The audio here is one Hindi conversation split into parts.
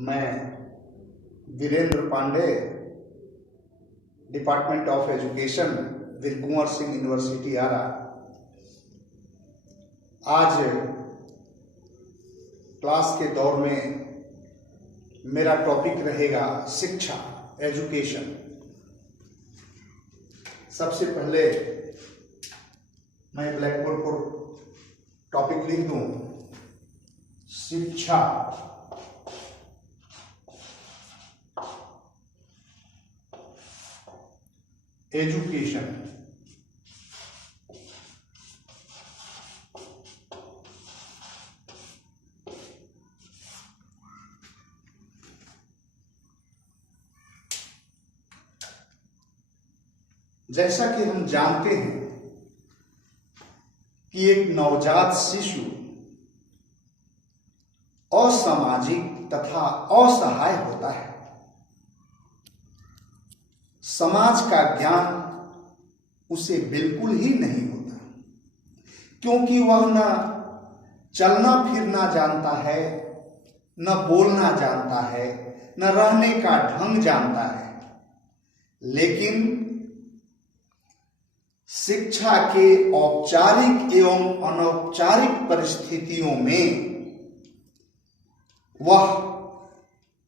मैं Virendra Pandey, department of education, Veer Kunwar Singh university Arrah. आज क्लास के दौर में मेरा टॉपिक रहेगा शिक्षा, एजुकेशन। सबसे पहले मैं ब्लैक बोर्ड पर टॉपिक लिख दूं, शिक्षा। एजुकेशन। जैसा कि हम जानते हैं कि एक नवजात शिशु असामाजिक तथा असहाय होता है। समाज का ज्ञान उसे बिल्कुल ही नहीं होता, क्योंकि वह न चलना फिरना जानता है, न बोलना जानता है, न रहने का ढंग जानता है। लेकिन शिक्षा के औपचारिक एवं अनौपचारिक परिस्थितियों में वह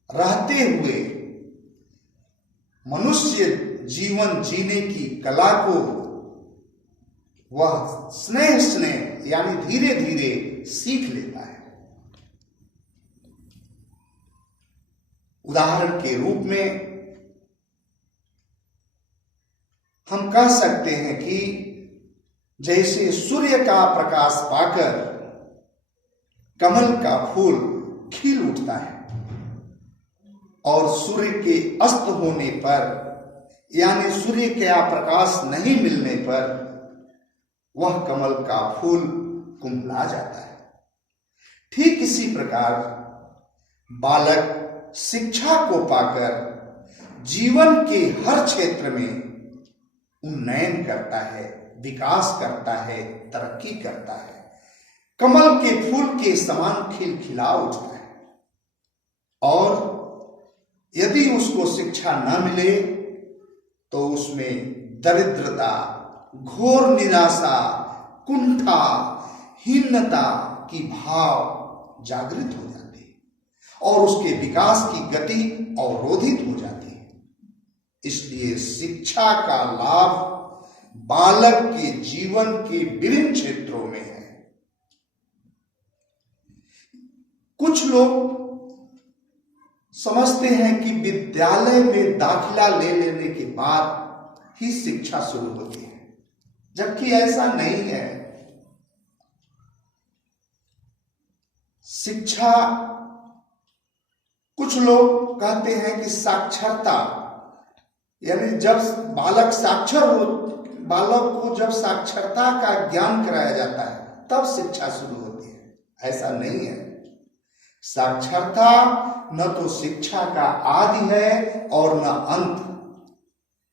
रहते हुए मनुष्य जीवन जीने की कला को वह स्नेह यानी धीरे धीरे सीख लेता है। उदाहरण के रूप में हम कह सकते हैं कि जैसे सूर्य का प्रकाश पाकर कमल का फूल खिल उठता है और सूर्य के अस्त होने पर यानी सूर्य का प्रकाश नहीं मिलने पर वह कमल का फूल कुंभला जाता है। ठीक इसी प्रकार बालक शिक्षा को पाकर जीवन के हर क्षेत्र में उन्नयन करता है, विकास करता है, तरक्की करता है, कमल के फूल के समान खिलखिला उठता है। और यदि उसको शिक्षा न मिले तो उसमें दरिद्रता, घोर निराशा, कुंठा, हीनता की भाव जागृत हो जाती है और उसके विकास की गति अवरोधित हो जाती है। इसलिए शिक्षा का लाभ बालक के जीवन के विभिन्न क्षेत्रों में है। कुछ लोग समझते हैं कि विद्यालय में दाखिला ले लेने के बाद ही शिक्षा शुरू होती है, जबकि ऐसा नहीं है। शिक्षा, कुछ लोग कहते हैं कि साक्षरता यानी जब बालक साक्षर हो, बालक को जब साक्षरता का ज्ञान कराया जाता है तब शिक्षा शुरू होती है। ऐसा नहीं है। साक्षरता न तो शिक्षा का आदि है और न अंत।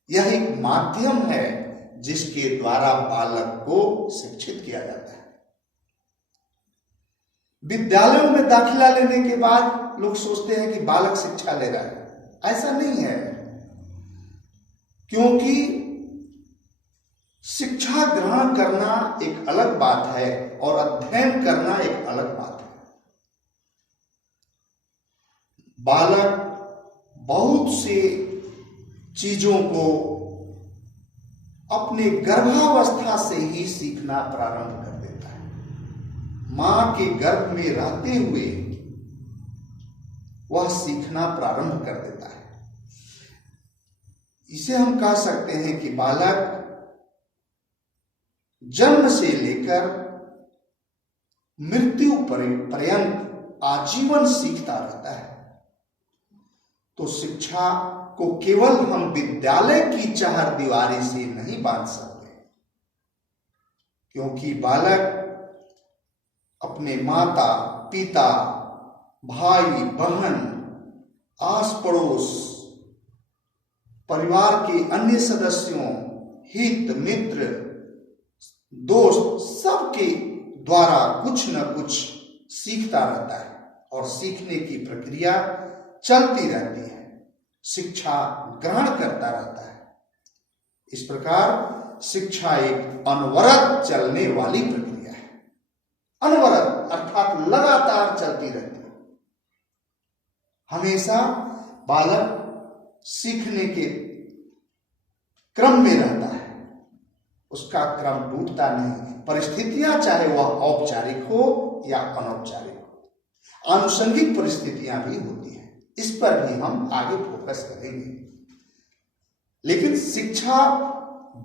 यह एक माध्यम है जिसके द्वारा बालक को शिक्षित किया जाता है। विद्यालयों में दाखिला लेने के बाद लोग सोचते हैं कि बालक शिक्षा ले रहा है। ऐसा नहीं है, क्योंकि शिक्षा ग्रहण करना एक अलग बात है और अध्ययन करना एक अलग बात है। बालक बहुत से चीजों को अपने गर्भावस्था से ही सीखना प्रारंभ कर देता है। मां के गर्भ में रहते हुए वह सीखना प्रारंभ कर देता है। इसे हम कह सकते हैं कि बालक जन्म से लेकर मृत्यु पर्यंत आजीवन सीखता रहता है। तो शिक्षा को केवल हम विद्यालय की चारदीवारी से नहीं बांध सकते, क्योंकि बालक अपने माता पिता, भाई बहन, आस पड़ोस, परिवार के अन्य सदस्यों, हित मित्र, दोस्त, सबके द्वारा कुछ न कुछ सीखता रहता है और सीखने की प्रक्रिया चलती रहती है, शिक्षा ग्रहण करता रहता है। इस प्रकार शिक्षा एक अनवरत चलने वाली प्रक्रिया है। अनवरत अर्थात लगातार चलती रहती है। हमेशा बालक सीखने के क्रम में रहता है, उसका क्रम टूटता नहीं। परिस्थितियां चाहे वह औपचारिक हो या अनौपचारिक हो, आनुषंगिक परिस्थितियां भी होती हैं, इस पर भी हम आगे फोकस करेंगे। लेकिन शिक्षा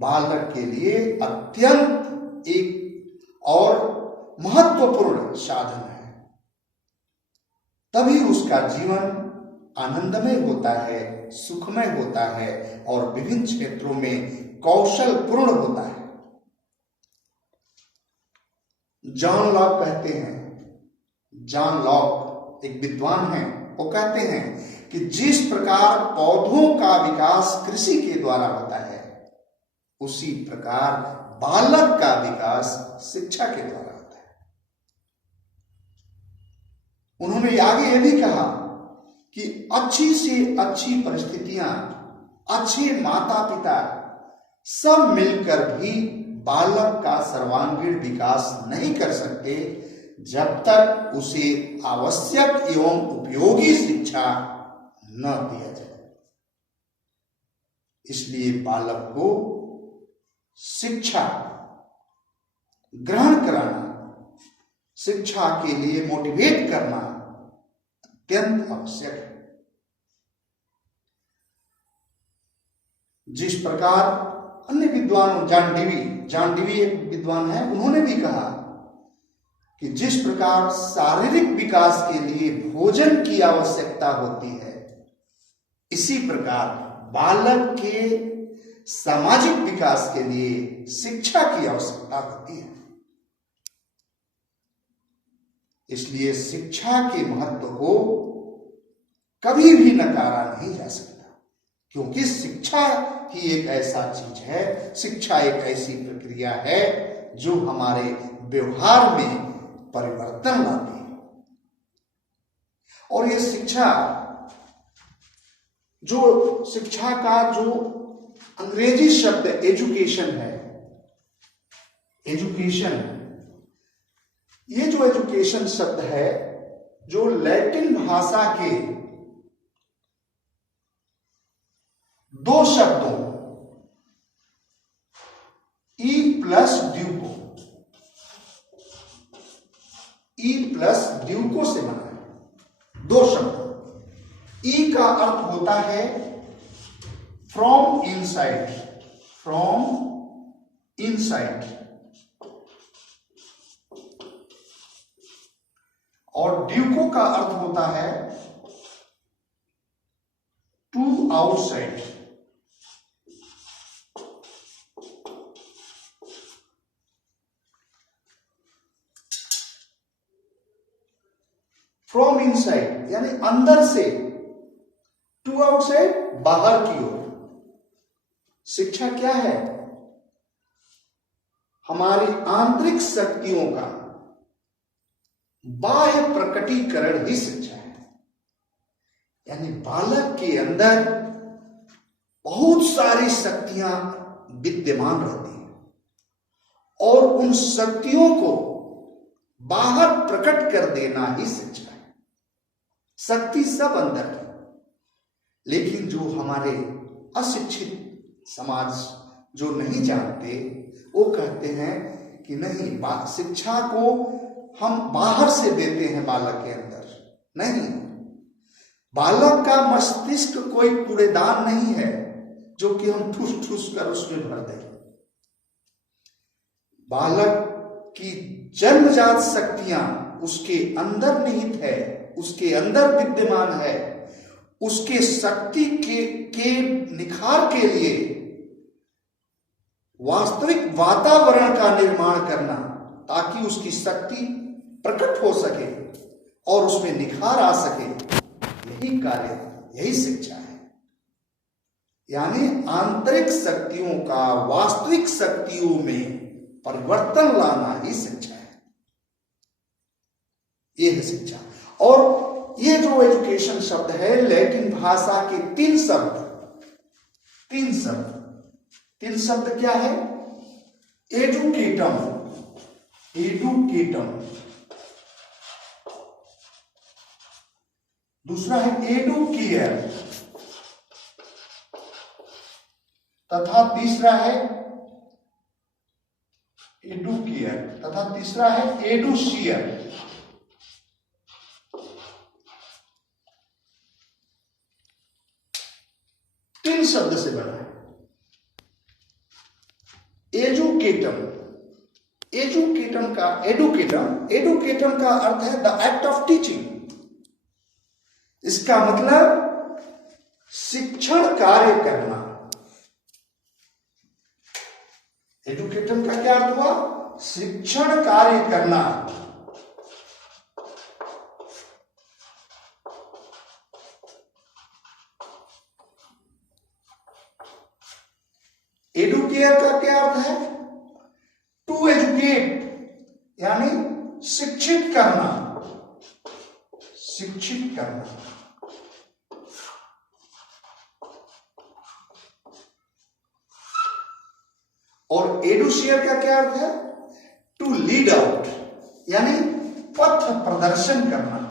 बालक के लिए अत्यंत एक और महत्वपूर्ण साधन है, तभी उसका जीवन आनंदमय होता है, सुखमय होता है और विभिन्न क्षेत्रों में कौशल पूर्ण होता है। जॉन लॉक कहते हैं, जॉन लॉक एक विद्वान हैं, वो कहते हैं कि जिस प्रकार पौधों का विकास कृषि के द्वारा होता है, उसी प्रकार बालक का विकास शिक्षा के द्वारा होता है। उन्होंने आगे यह भी कहा कि अच्छी से अच्छी परिस्थितियां, अच्छे माता पिता सब मिलकर भी बालक का सर्वांगीण विकास नहीं कर सकते जब तक उसे आवश्यक एवं उपयोगी शिक्षा न दिया जाए। इसलिए बालक को शिक्षा ग्रहण कराना, शिक्षा के लिए मोटिवेट करना अत्यंत आवश्यक है। जिस प्रकार अन्य विद्वान, जॉन डीवी एक विद्वान है, उन्होंने भी कहा कि जिस प्रकार शारीरिक विकास के लिए भोजन की आवश्यकता होती है, इसी प्रकार बालक के सामाजिक विकास के लिए शिक्षा की आवश्यकता होती है। इसलिए शिक्षा के महत्व को कभी भी नकारा नहीं जा सकता, क्योंकि शिक्षा ही एक ऐसा चीज है, शिक्षा एक ऐसी प्रक्रिया है जो हमारे व्यवहार में परिवर्तन लाती है। और ये शिक्षा का जो अंग्रेजी शब्द एजुकेशन है, एजुकेशन, ये जो एजुकेशन शब्द है, जो लैटिन भाषा के दो शब्दों ई प्लस ड्यूको से बना है। दो शब्द। ई का अर्थ होता है फ्रॉम इनसाइड, और ड्यूको का अर्थ होता है टू आउटसाइड। फ्रॉम इनसाइड यानी अंदर से, टू आउटसाइड बाहर की ओर। शिक्षा क्या है? हमारी आंतरिक शक्तियों का बाह्य प्रकटीकरण ही शिक्षा है। यानी बालक के अंदर बहुत सारी शक्तियां विद्यमान रहती हैं और उन शक्तियों को बाहर प्रकट कर देना ही शिक्षा है। शक्ति सब अंदर है, लेकिन जो हमारे अशिक्षित समाज जो नहीं जानते, वो कहते हैं कि नहीं, शिक्षा को हम बाहर से देते हैं बालक के अंदर। नहीं, बालक का मस्तिष्क कोई कूड़ेदान नहीं है जो कि हम ठूस ठूस कर उसमें भर दें। बालक की जन्मजात शक्तियां उसके अंदर निहित है, उसके अंदर विद्यमान है। उसके शक्ति के निखार के लिए वास्तविक वातावरण का निर्माण करना, ताकि उसकी शक्ति प्रकट हो सके और उसमें निखार आ सके, यही कार्य, यही शिक्षा है। यानी आंतरिक शक्तियों का वास्तविक शक्तियों में परिवर्तन लाना ही शिक्षा है। यह है शिक्षा। और ये जो जो एजुकेशन शब्द है लैटिन भाषा के तीन शब्द क्या है? एडुकेटम, दूसरा है एडुकेयर तथा तीसरा है एडुकेयर तथा तीसरा है एडुशियर। तीन शब्द से बना है। एडुकेटम का अर्थ है द एक्ट ऑफ टीचिंग। इसका मतलब शिक्षण कार्य करना। एडुकेटम का क्या अर्थ हुआ? शिक्षण कार्य करना। एडुकेयर का क्या अर्थ है? टू एजुकेट यानी शिक्षित करना। और एडुशियर का क्या अर्थ है? टू लीड आउट यानी पथ प्रदर्शन करना।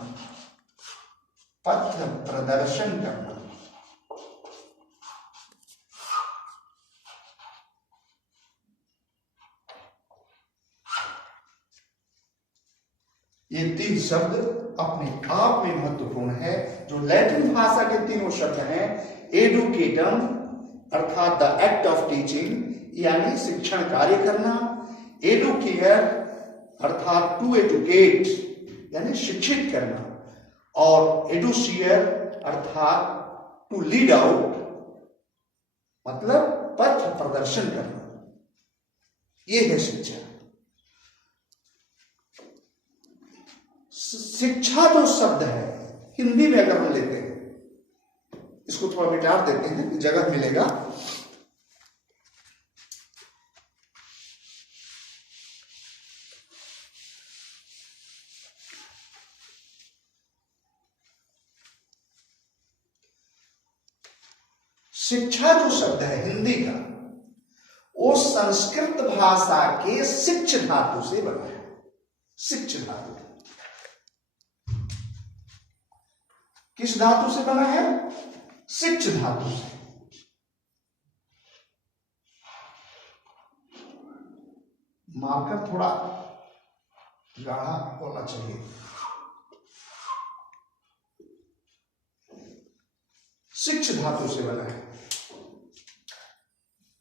ये तीन शब्द अपने आप में महत्वपूर्ण है। जो लैटिन भाषा के तीनों शब्द हैं, एडुकेटम अर्थात द एक्ट ऑफ टीचिंग यानी शिक्षण कार्य करना, एडुकेयर अर्थात टू एजुकेट यानी शिक्षित करना, और एडुशियर अर्थात टू लीड आउट मतलब पथ प्रदर्शन करना। यह है शिक्षा। शिक्षा जो शब्द है हिंदी में अगर हम लेते हैं, इसको थोड़ा मिटा देते हैं, जगह मिलेगा। शिक्षा जो शब्द है हिंदी का, वो संस्कृत भाषा के शिक्ष धातु से बना है। शिक्ष धातु किस धातु से बना है? शिक्ष धातु से। मार्कर थोड़ा गाढ़ा होना चाहिए। शिक्ष धातु से बना है,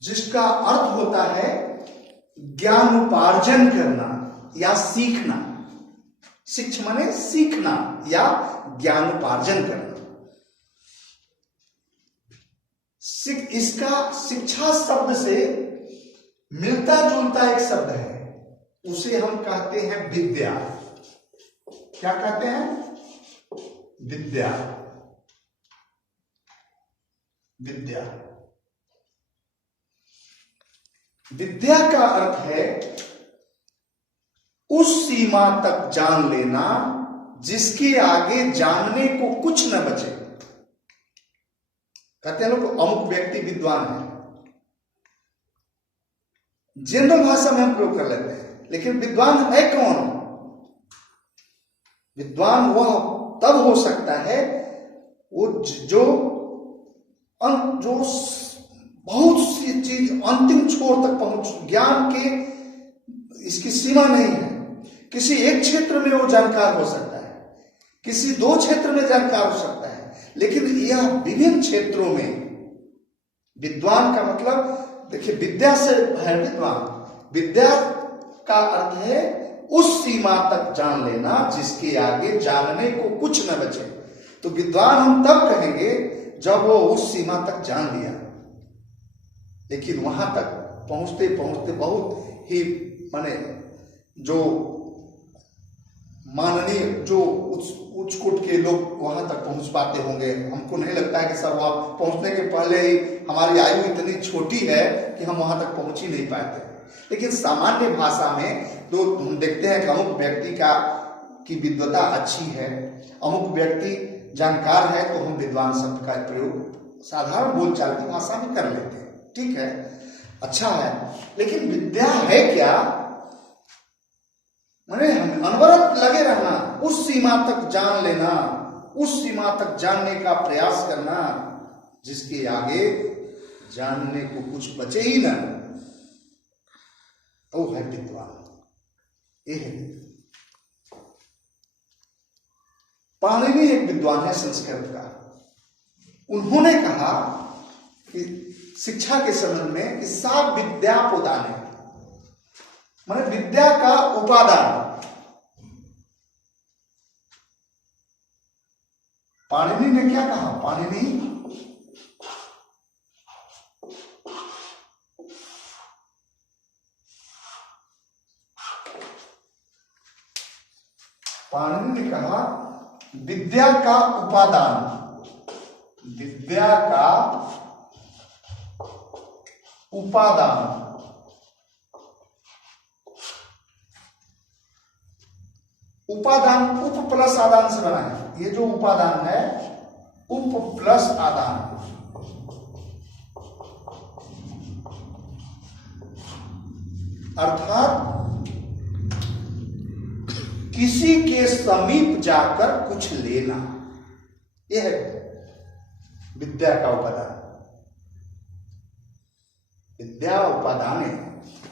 जिसका अर्थ होता है ज्ञान उपार्जन करना या सीखना। शिक्ष माने सीखना या ज्ञान उपार्जन करना। इसका शिक्षा शब्द से मिलता जुलता एक शब्द है, उसे हम कहते हैं विद्या। क्या कहते हैं? विद्या। विद्या का अर्थ है उस सीमा तक जान लेना जिसके आगे जानने को कुछ न बचे। कहते हैं लोग अमुक व्यक्ति विद्वान है, जनरल भाषा में हम प्रयोग कर लेते हैं, लेकिन विद्वान है कौन? विद्वान वह तब हो सकता है वो जो बहुत सी चीज अंतिम छोर तक पहुंच, ज्ञान के इसकी सीमा नहीं है। किसी एक क्षेत्र में वो जानकार हो सकता है, किसी दो क्षेत्र में जानकार हो सकता है, लेकिन यह विभिन्न क्षेत्रों में विद्वान का मतलब देखिए, विद्या से है विद्वान। विद्या का अर्थ है उस सीमा तक जान लेना जिसके आगे जानने को कुछ न बचे। तो विद्वान हम तब कहेंगे जब वो उस सीमा तक जान लिया, लेकिन वहां तक पहुंचते पहुंचते बहुत ही माने जो माननीय जो उच्च कोट के लोग वहां तक पहुंच पाते होंगे। हमको नहीं लगता है कि सब वहां पहुंचने के पहले ही हमारी आयु इतनी छोटी है कि हम वहां तक पहुंच ही नहीं पाते। लेकिन सामान्य भाषा में तो हम देखते हैं कि अमुक व्यक्ति की विद्वता अच्छी है, अमुक व्यक्ति जानकार है तो हम विद्वान शब्द का प्रयोग साधारण बोलचाल की भाषा में कर लेते हैं, ठीक है, अच्छा है। लेकिन विद्या है क्या? माने हम अनवरत लगे रहना, उस सीमा तक जान लेना, उस सीमा तक जानने का प्रयास करना जिसके आगे जानने को कुछ बचे ही ना, वो है विद्वान। ये है पाणिनि, एक विद्वान है संस्कृत का। उन्होंने कहा कि शिक्षा के संबंध में कि सा विद्यापोदान है, माने विद्या का उपादान। पाणिनि ने क्या कहा? पाणिनि ने कहा विद्या का उपादान, विद्या का उपादान उपादान उप प्लस आदान से बना है। ये जो उपादान है उप प्लस आदान, अर्थात किसी के समीप जाकर कुछ लेना, यह है विद्या का उपादान। विद्या उपादान है,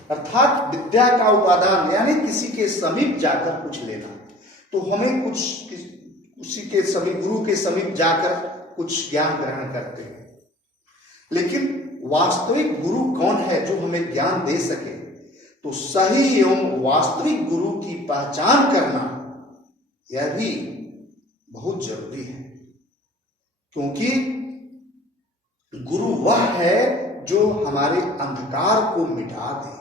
अर्थात विद्या का उपादान यानी किसी के समीप जाकर कुछ लेना। तो हमें कुछ उसी के समीप, गुरु के समीप जाकर कुछ ज्ञान ग्रहण करते हैं, लेकिन वास्तविक गुरु कौन है जो हमें ज्ञान दे सके? तो सही एवं वास्तविक गुरु की पहचान करना यह भी बहुत जरूरी है, क्योंकि गुरु वह है जो हमारे अंधकार को मिटा दे।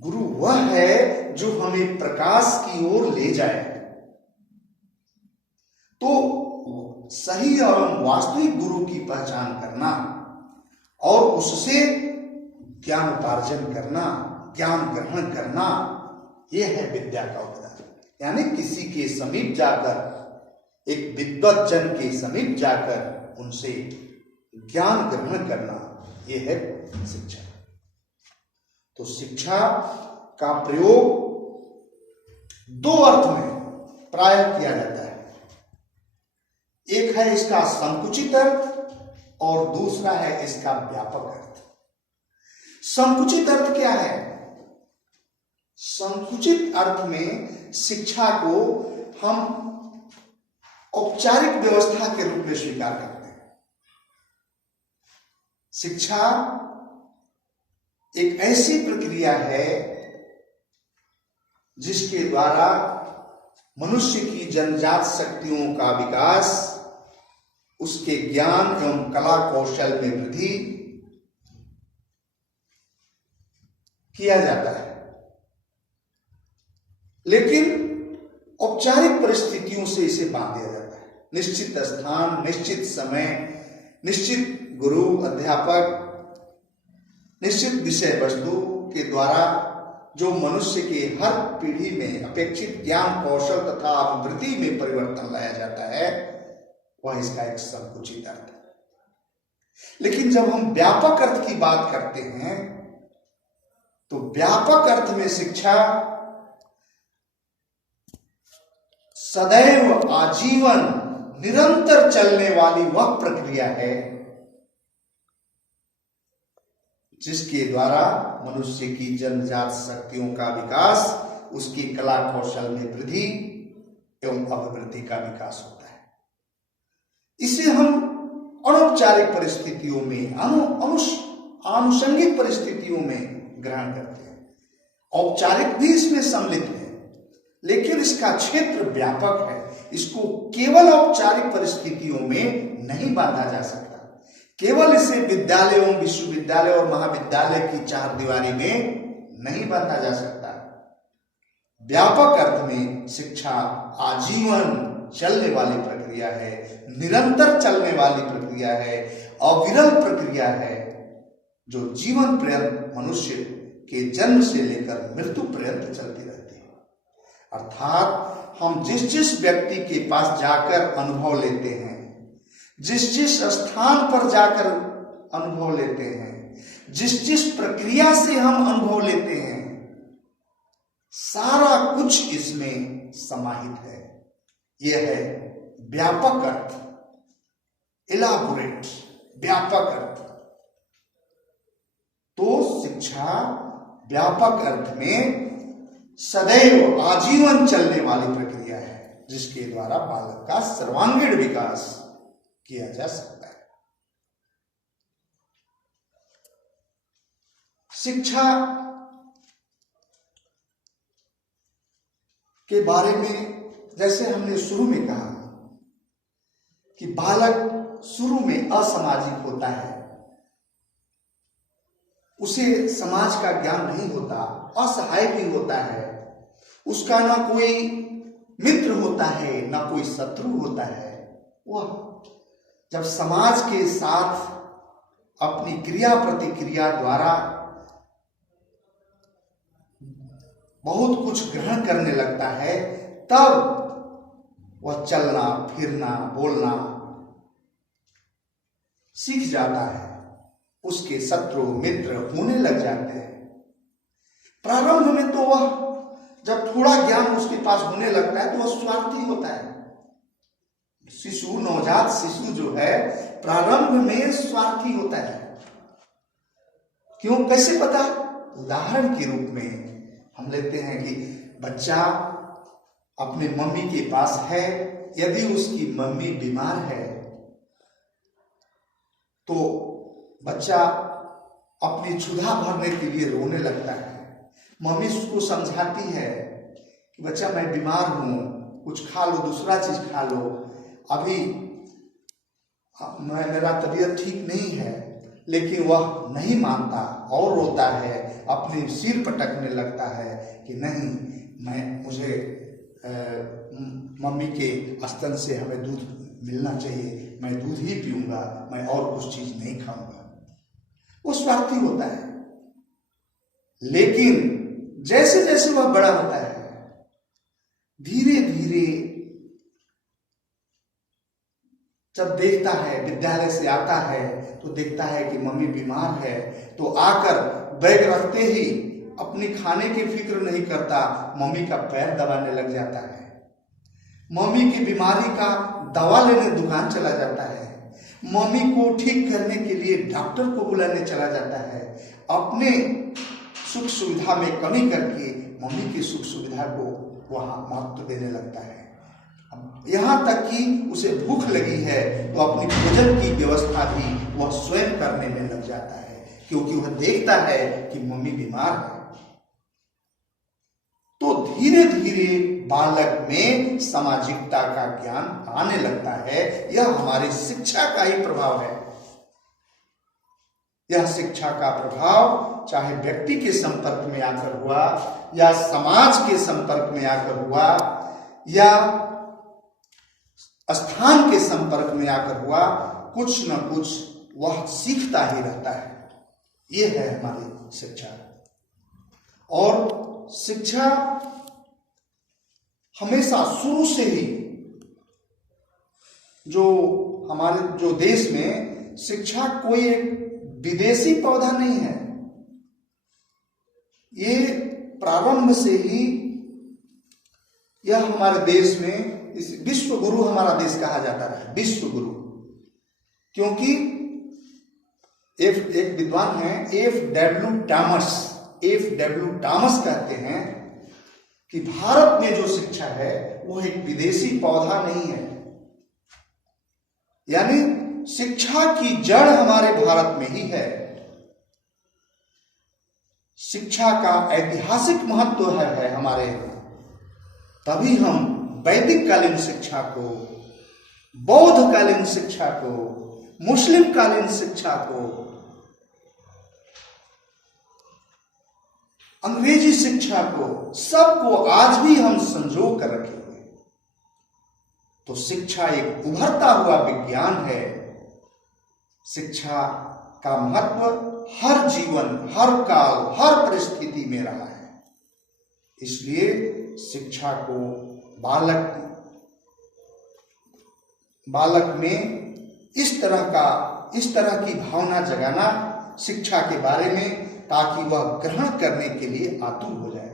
गुरु वह है जो हमें प्रकाश की ओर ले जाए। तो सही और वास्तविक गुरु की पहचान करना और उससे ज्ञान उपार्जन करना, ज्ञान ग्रहण करना, यह है विद्या का उपादान। यानी किसी के समीप जाकर, एक विद्वत जन के समीप जाकर उनसे ज्ञान ग्रहण करना, यह है शिक्षा। तो शिक्षा का प्रयोग दो अर्थ में प्राय किया जाता है। एक है इसका संकुचित अर्थ और दूसरा है इसका व्यापक अर्थ। संकुचित अर्थ क्या है? संकुचित अर्थ में शिक्षा को हम औपचारिक व्यवस्था के रूप में स्वीकार करते हैं। शिक्षा एक ऐसी प्रक्रिया है जिसके द्वारा मनुष्य की जन्मजात शक्तियों का विकास, उसके ज्ञान एवं कला कौशल में वृद्धि किया जाता है। लेकिन औपचारिक परिस्थितियों से इसे बांध दिया जाता है। निश्चित स्थान, निश्चित समय, निश्चित गुरु अध्यापक, निश्चित विषय वस्तु के द्वारा जो मनुष्य के हर पीढ़ी में अपेक्षित ज्ञान कौशल तथा अभिवृद्धि में परिवर्तन लाया जाता है, वह इसका एक संकुचित अर्थ है। लेकिन जब हम व्यापक अर्थ की बात करते हैं तो व्यापक अर्थ में शिक्षा सदैव आजीवन निरंतर चलने वाली वह प्रक्रिया है जिसके द्वारा मनुष्य की जन्मजात शक्तियों का विकास, उसकी कला कौशल में वृद्धि एवं अभिवृद्धि का विकास होता है। इसे हम अनौपचारिक परिस्थितियों में, आनुषंगिक परिस्थितियों में ग्रहण करते हैं। औपचारिक भी इसमें सम्मिलित है, लेकिन इसका क्षेत्र व्यापक है। इसको केवल औपचारिक परिस्थितियों में नहीं बांधा जा सकता। केवल इसे विद्यालय एवं विश्वविद्यालय और महाविद्यालय की चार दीवारी में नहीं बांधा जा सकता। व्यापक अर्थ में शिक्षा आजीवन चलने वाली प्रक्रिया है, निरंतर चलने वाली प्रक्रिया है, अविरल प्रक्रिया है, जो जीवन पर्यंत मनुष्य के जन्म से लेकर मृत्यु पर्यंत चलती रहती है। अर्थात हम जिस जिस व्यक्ति के पास जाकर अनुभव लेते हैं, जिस जिस स्थान पर जाकर अनुभव लेते हैं, जिस जिस प्रक्रिया से हम अनुभव लेते हैं, सारा कुछ इसमें समाहित है। यह है व्यापक अर्थ, इलाबोरेट, व्यापक अर्थ। तो शिक्षा व्यापक अर्थ में सदैव आजीवन चलने वाली प्रक्रिया है, जिसके द्वारा बालक का सर्वांगीण विकास किया जा सकता है। शिक्षा के बारे में जैसे हमने शुरू में कहा कि बालक शुरू में असामाजिक होता है, उसे समाज का ज्ञान नहीं होता, असहाय भी होता है, उसका ना कोई मित्र होता है ना कोई शत्रु होता है। वह जब समाज के साथ अपनी क्रिया प्रतिक्रिया द्वारा बहुत कुछ ग्रहण करने लगता है, तब वह चलना फिरना बोलना सीख जाता है, उसके शत्रु मित्र होने लग जाते हैं। प्रारंभ में तो वह जब थोड़ा ज्ञान उसके पास होने लगता है तो वह स्वार्थी होता है। शिशु, नवजात शिशु जो है प्रारंभ में स्वार्थी होता है। क्यों, कैसे पता? उदाहरण के रूप में हम लेते हैं कि बच्चा अपने मम्मी के पास है, यदि उसकी मम्मी बीमार है तो बच्चा अपनी क्षुधा भरने के लिए रोने लगता है। मम्मी उसको समझाती है कि बच्चा मैं बीमार हूं, कुछ खा लो, दूसरा चीज खा लो, अभी मेरा तबीयत ठीक नहीं है। लेकिन वह नहीं मानता और रोता है, अपने सिर पटकने लगता है कि नहीं, मुझे मम्मी के स्तन से हमें दूध मिलना चाहिए, मैं दूध ही पीऊंगा, मैं और कुछ चीज नहीं खाऊंगा। वो स्वार्थी होता है। लेकिन जैसे जैसे वह बड़ा होता है, धीरे धीरे जब देखता है, विद्यालय से आता है तो देखता है कि मम्मी बीमार है, तो आकर बैग रखते ही अपनी खाने की फिक्र नहीं करता, मम्मी का पैर दबाने लग जाता है। मम्मी की बीमारी का दवा लेने दुकान चला जाता है, मम्मी को ठीक करने के लिए डॉक्टर को बुलाने चला जाता है। अपने सुख सुविधा में कमी करके मम्मी की सुख सुविधा को वहां महत्व देने लगता है। यहां तक कि उसे भूख लगी है तो अपनी भोजन की व्यवस्था भी वह स्वयं करने में लग जाता है, क्योंकि वह देखता है कि मम्मी बीमार है। तो धीरे धीरे बालक में सामाजिकता का ज्ञान आने लगता है। यह हमारी शिक्षा का ही प्रभाव है। यह शिक्षा का प्रभाव चाहे व्यक्ति के संपर्क में आकर हुआ या समाज के संपर्क में आकर हुआ या स्थान के संपर्क में आकर हुआ, कुछ न कुछ वह सीखता ही रहता है। यह है हमारी शिक्षा। और शिक्षा हमेशा शुरू से ही जो देश में शिक्षा कोई एक विदेशी पौधा नहीं है। ये प्रारंभ से ही यह हमारे देश में विश्व गुरु हमारा देश कहा जाता है, विश्व गुरु। क्योंकि एक विद्वान है एफ.डब्ल्यू. टॉमस कहते हैं कि भारत में जो शिक्षा है वो एक विदेशी पौधा नहीं है। यानी शिक्षा की जड़ हमारे भारत में ही है। शिक्षा का ऐतिहासिक महत्व है हमारे यहाँ। तभी हम वैदिक कालीन शिक्षा को, बौद्ध कालीन शिक्षा को, मुस्लिम कालीन शिक्षा को, अंग्रेजी शिक्षा को, सबको आज भी हम संजो कर रखे हुए। तो शिक्षा एक उभरता हुआ विज्ञान है। शिक्षा का महत्व हर जीवन, हर काल, हर परिस्थिति में रहा है। इसलिए शिक्षा को बालक में इस तरह की भावना जगाना शिक्षा के बारे में, ताकि वह ग्रहण करने के लिए आतुर हो जाए।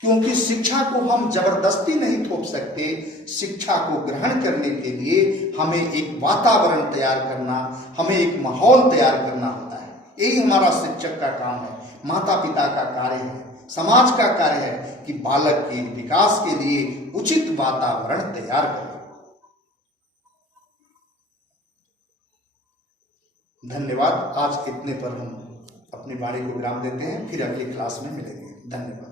क्योंकि शिक्षा को हम जबरदस्ती नहीं थोप सकते। शिक्षा को ग्रहण करने के लिए हमें एक वातावरण तैयार करना, हमें एक माहौल तैयार करना होता है। यही हमारा शिक्षक का काम है, माता पिता का कार्य है, समाज का कार्य है कि बालक के विकास के लिए उचित वातावरण तैयार करें। धन्यवाद। आज इतने पर हम अपनी वाणी को विराम देते हैं, फिर अगली क्लास में मिलेंगे। धन्यवाद।